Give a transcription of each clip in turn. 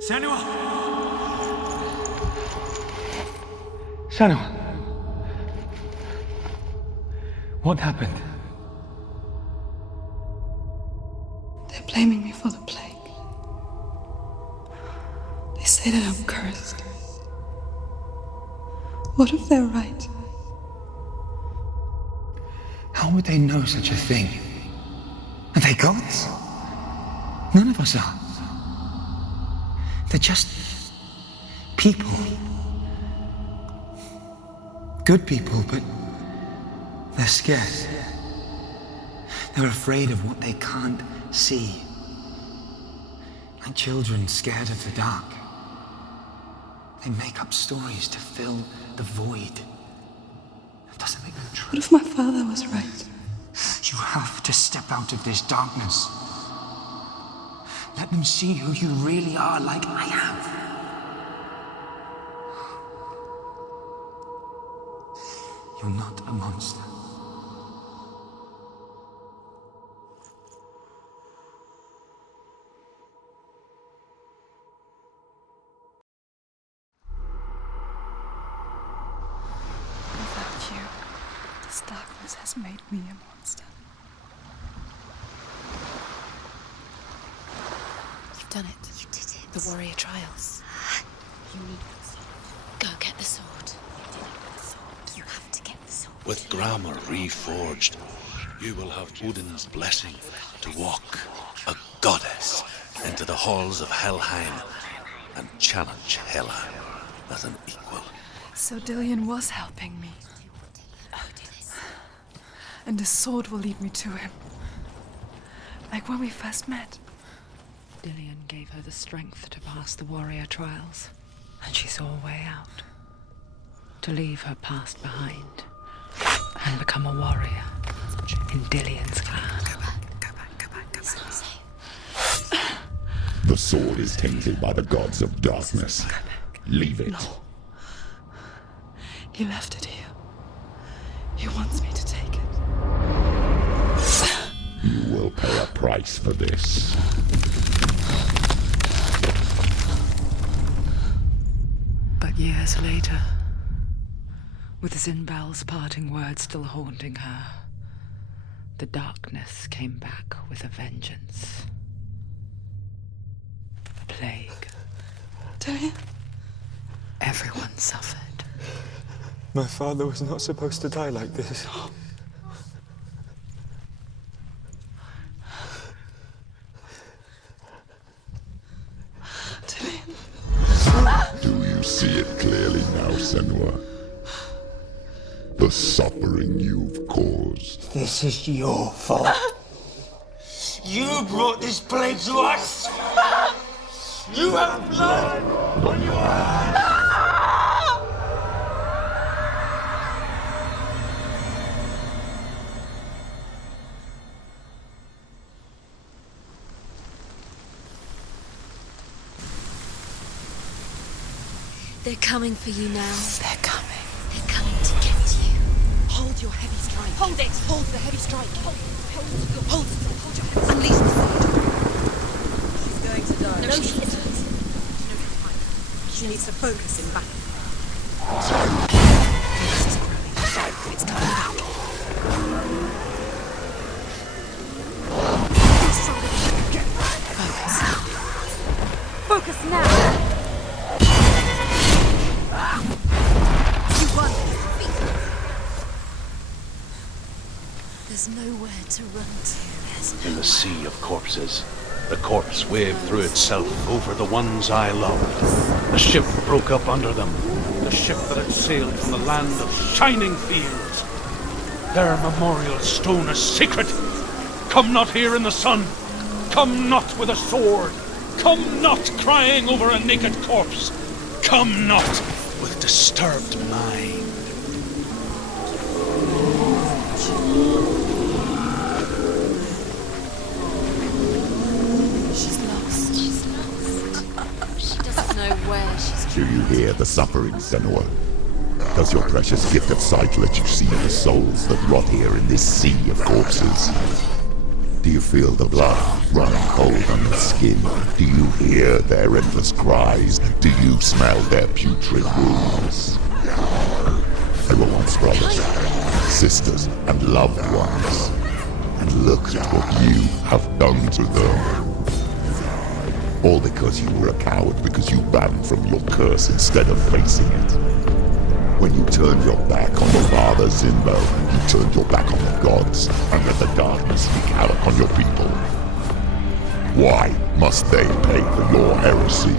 Senua! Senua! What happened? They're blaming me for the plague. They say that I'm cursed. What if they're right? How would they know such a thing? Are they gods? None of us are. They're just people. Good people, but they're scared. They're afraid of what they can't see. Like children scared of the dark. They make up stories to fill the void. That doesn't make them true. What if my father was right? You have to step out of this darkness. Let them see who you really are, like I have. You're not a monster. Without you, this darkness has made me a monster. You've done it. You did it. The warrior trials. You need this. Go get the sword. You did it with the sword. You have to get the sword. With Gramr reforged, you will have Odin's blessing to walk, a goddess, into the halls of Helheim and challenge Hela as an equal. So Dillion was helping me. And the sword will lead me to him. Like when we first met. Dillion gave her the strength to pass the warrior trials, and she saw a way out. To leave her past behind and become a warrior in Dillion's clan. The sword is tainted by the gods of darkness. Leave it. No. He left it here. He wants me to take it. You will pay a price for this. But years later, with Zinbal's parting words still haunting her, the darkness came back with a vengeance. A plague. Dillion? Everyone suffered. My father was not supposed to die like this. Dillion? Do you see it clearly now, Senua? The suffering you've caused. This is your fault. You brought this plague to us! You have blood on your hands! They're coming for you now. They're coming. They're coming to get you. Hold your heavy strike. Hold it! Hold the heavy strike. Hold it. Hold your hands. Unleash the sword. She's going to die. No, she isn't. She needs to focus in battle. It's coming back. Focus now. You won. There's nowhere to run to. In the sea of corpses, the corpse waved through itself over the ones I loved. The ship broke up under them, the ship that had sailed from the land of shining fields. Their memorial stone is sacred. Come not here in the sun. Come not with a sword. Come not crying over a naked corpse. Come not with disturbed mind. She's lost. She's lost. She doesn't know where she's Do you hear the suffering, Senua? Does your precious gift of sight let you see the souls that rot here in this sea of corpses? Do you feel the blood running cold on your skin? Do you hear their endless cries? Do you smell their putrid wounds? They were once brothers, sisters, and loved ones. And look at what you have done to them. All because you were a coward, because you ran from your curse instead of facing it. When you turned your back on the Father Zinbo, you turned your back on the gods, and let the darkness wreak havoc on your people. Why must they pay for your heresy?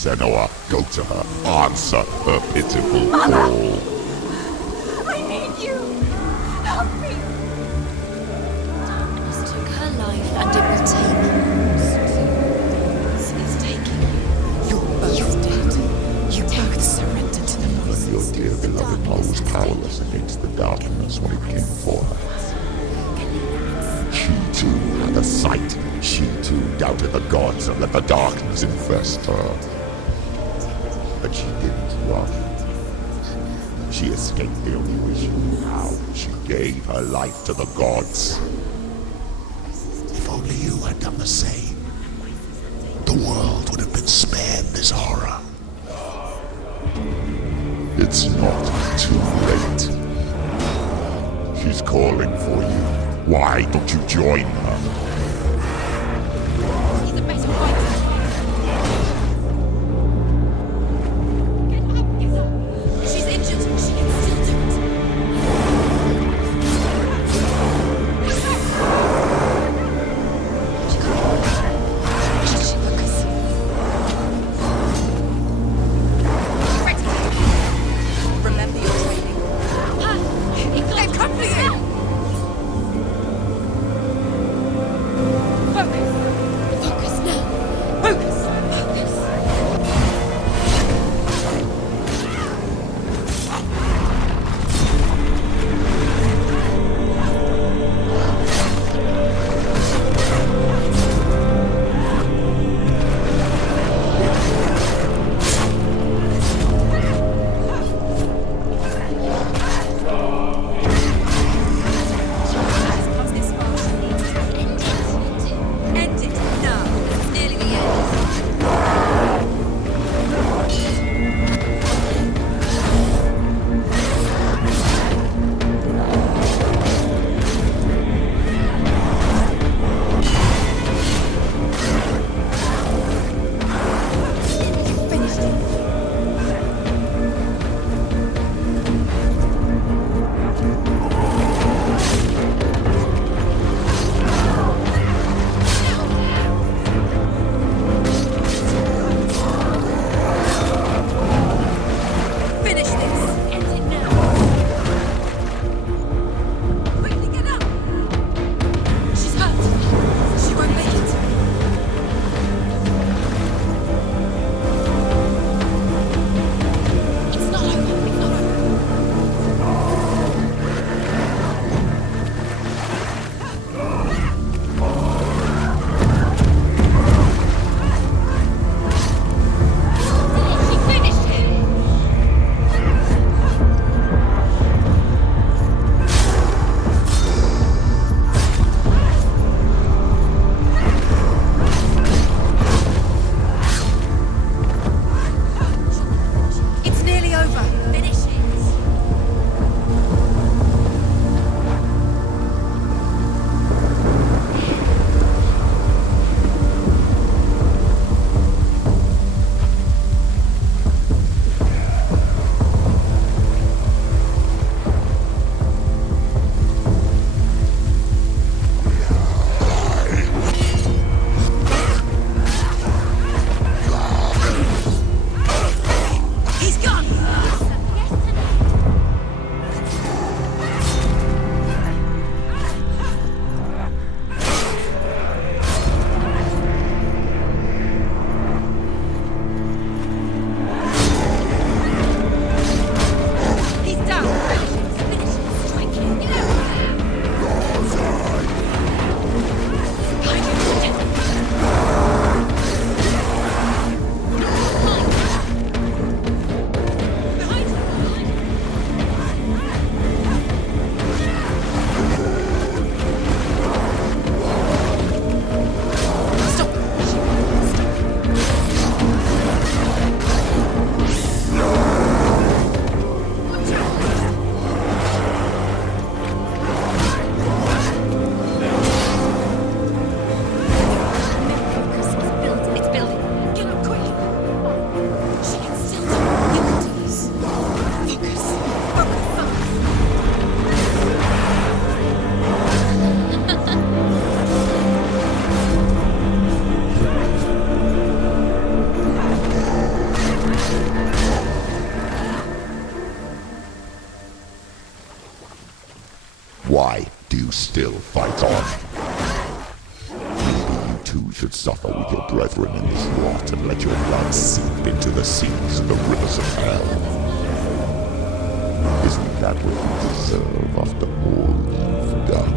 Senua, go to her. Answer her pitiful call. I need you! Help me! Darkness took her life, and it will take you. It's taking you. You're both dead. You both surrendered to the voices. Your dear beloved mother was powerless against the darkness when it came for her. She too had a sight. She too doubted the gods and let the darkness infest her. But she didn't run. She escaped the only way she knew how. She gave her life to the gods. If only you had done the same, the world would have been spared this horror. It's not too late. She's calling for you. Why don't you join her? He's a better fighter. Why do you still fight on? Maybe you too should suffer with your brethren in this rot and let your blood seep into the seas and the rivers of hell. Isn't that what you deserve after all you've done?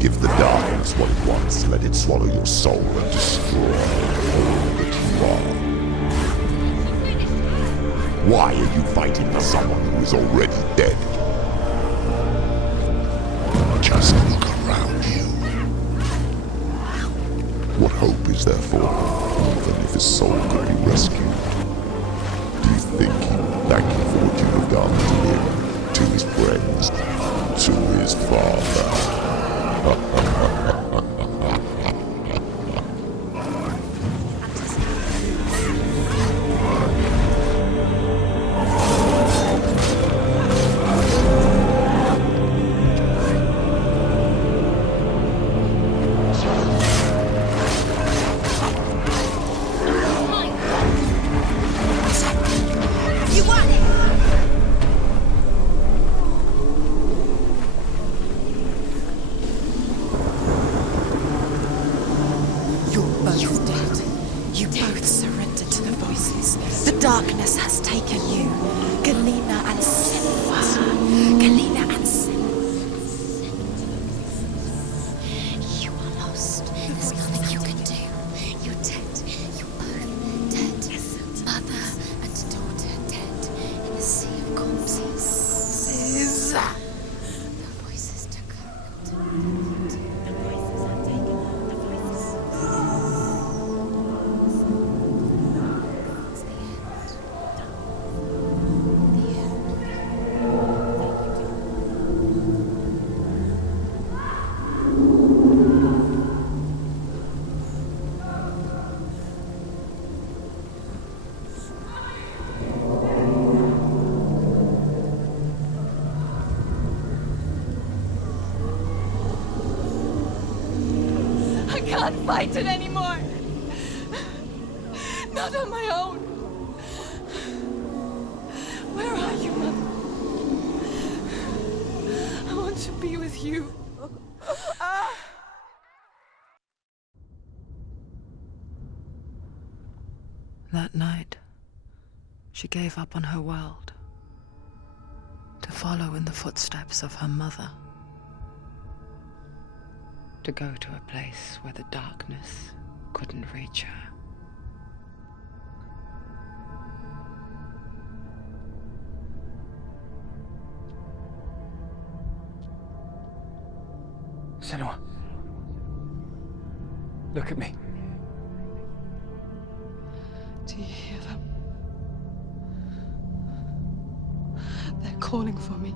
Give the darkness what it wants, let it swallow your soul and destroy all that you are. Why are you fighting for someone who is already dead? Just look around you. What hope is there for him, even if his soul could be rescued? Do you think he will thank you for what you have done to him, to his friends, to his father? I can't fight it anymore. Not on my own. Where are you, Mother? I want to be with you. That night, she gave up on her world to follow in the footsteps of her mother, to go to a place where the darkness couldn't reach her. Senua, look at me. Do you hear them? They're calling for me.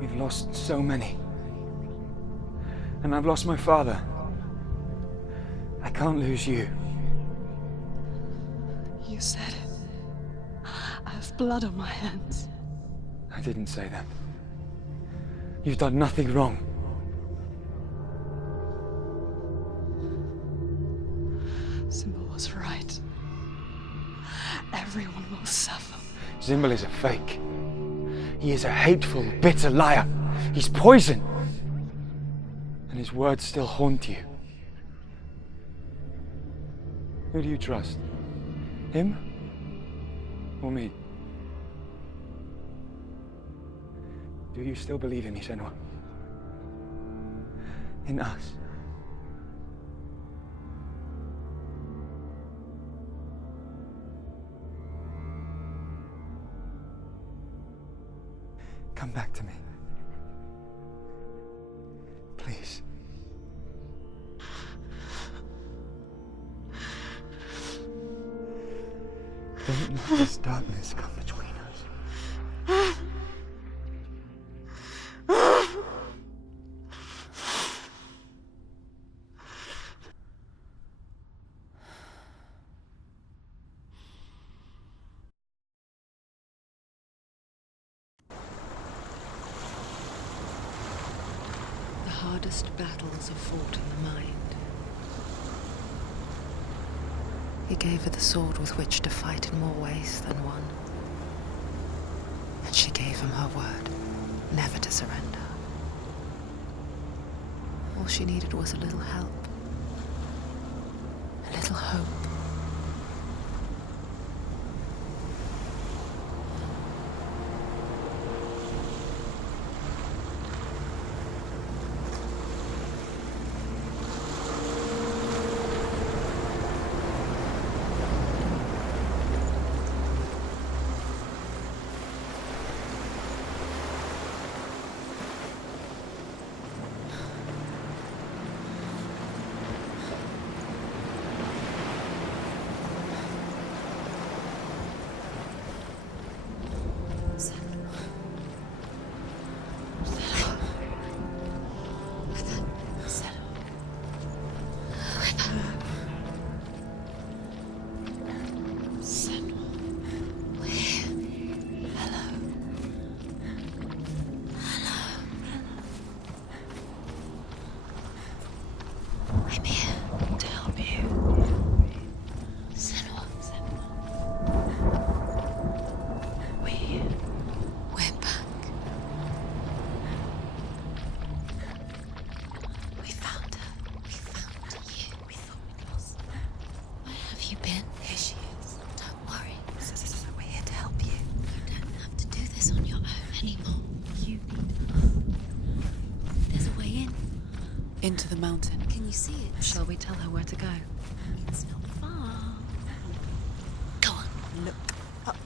We've lost so many. And I've lost my father. I can't lose you. You said it. I have blood on my hands. I didn't say that. You've done nothing wrong. Symbol was right. Everyone will suffer. Zimbel is a fake. He is a hateful, bitter liar. He's poison. And his words still haunt you. Who do you trust? Him? Or me? Do you still believe in me, Senua? In us? Come back to me. Please. Don't let this darkness come between us. The hardest battles are fought in the mind. He gave her the sword with which to fight in more ways than one. But she gave him her word, never to surrender. All she needed was a little help, a little hope. I'm here to help you. Senua. We're back. We found her. We found you. We thought we'd lost her. Where have you been? Here she is. Don't worry. We're here to help you. You don't have to do this on your own anymore. You need us. There's a way in. Into the mountain. Can you see it? Shall we tell her where to go? It's not far. Go on. Look up.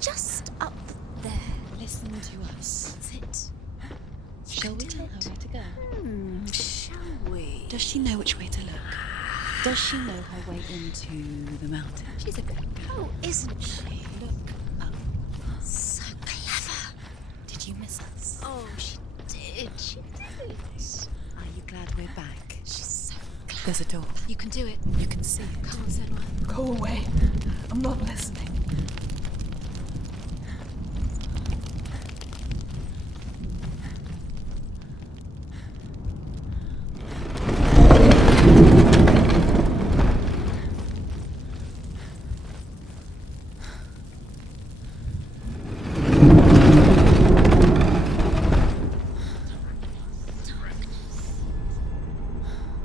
Just up there. Listen to us. That's it. Shall we tell her where to go? Shall we? Does she know which way to look? Does she know her way into the mountain? She's a good girl, isn't she? Look up. So clever. Did you miss us? Oh, she did. She did. Are you glad we're back? She's so clever. There's a door. You can do it. You can see it. Come on, Senua. Go away. I'm not listening.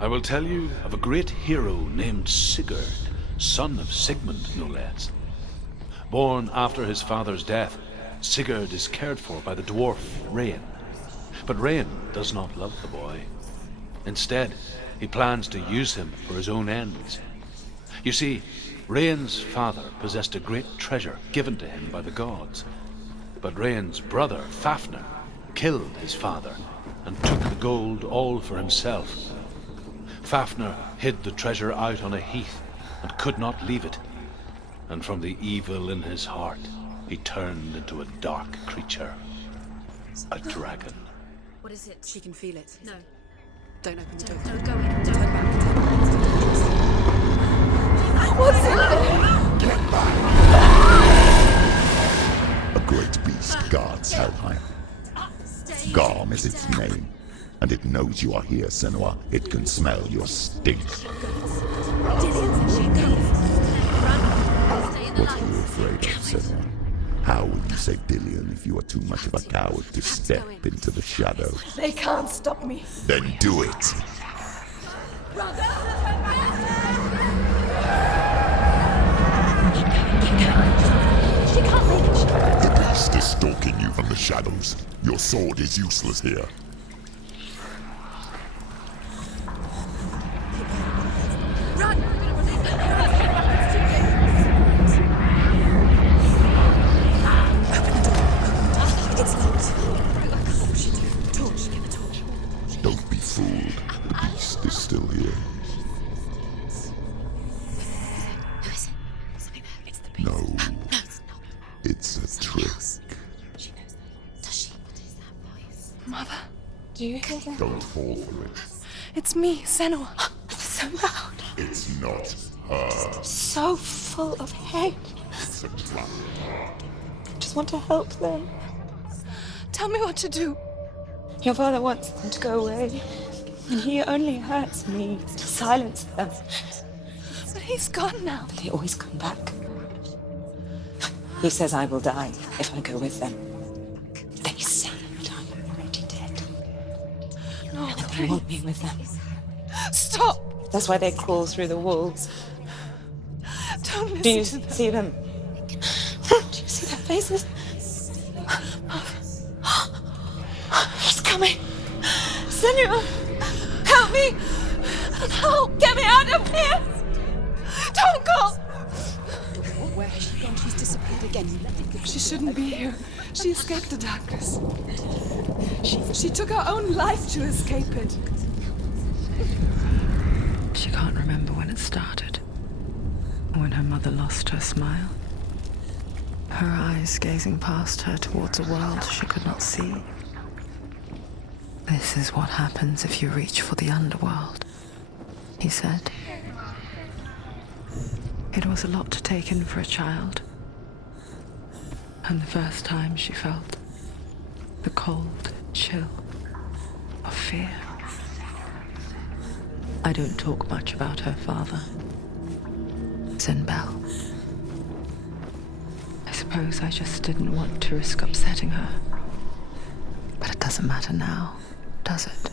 I will tell you of a great hero named Sigurd, son of Sigmund, no less. Born after his father's death, Sigurd is cared for by the dwarf Rain. But Rain does not love the boy. Instead, he plans to use him for his own ends. You see, Rain's father possessed a great treasure given to him by the gods. But Rain's brother, Fafnir, killed his father and took the gold all for himself. Fafnir hid the treasure out on a heath and could not leave it. And from the evil in his heart, he turned into a dark creature. A dragon. What is it? She can feel it. No. Don't open the door. Don't go in. Turn Don't. back. Turn back. What's in there? Get back! A great beast guards Helheim. Gramr is its name, and it knows you are here, Senua. It can smell your stink. What are you afraid of, Senua? How will you save Dillion if you are too much of a coward to step into the shadows? They can't stop me. Then do it! She can't reach. The beast is stalking you from the shadows. Your sword is useless here. Don't be fooled. The beast is still here. Who is it? Something there. It's the beast. No, No, it's not. it's a trick. She knows that. Does she? What is that voice? Mother, do you hear that? Don't fall for it. It's me, Senua. It's so loud. It's not her. So full of hate. It's a trap. I just want to help them. Tell me what to do. Your father wants them to go away. And he only hurts me to silence them. But he's gone now. But they always come back. He says I will die if I go with them. They want me with them. Stop! That's why they crawl through the walls. Don't listen Do you to them. see them? Do you see their faces? He's coming! Senua! Help me! Help! Get me out of here! Don't go! Where has she gone? She's disappeared again. She shouldn't be here. She escaped the darkness. She took her own life to escape it. She can't remember when it started. When her mother lost her smile. Her eyes gazing past her towards a world she could not see. This is what happens if you reach for the underworld, he said. It was a lot to take in for a child. And the first time she felt the cold chill of fear. I don't talk much about her father, Zinbel. I suppose I just didn't want to risk upsetting her. But it doesn't matter now, does it?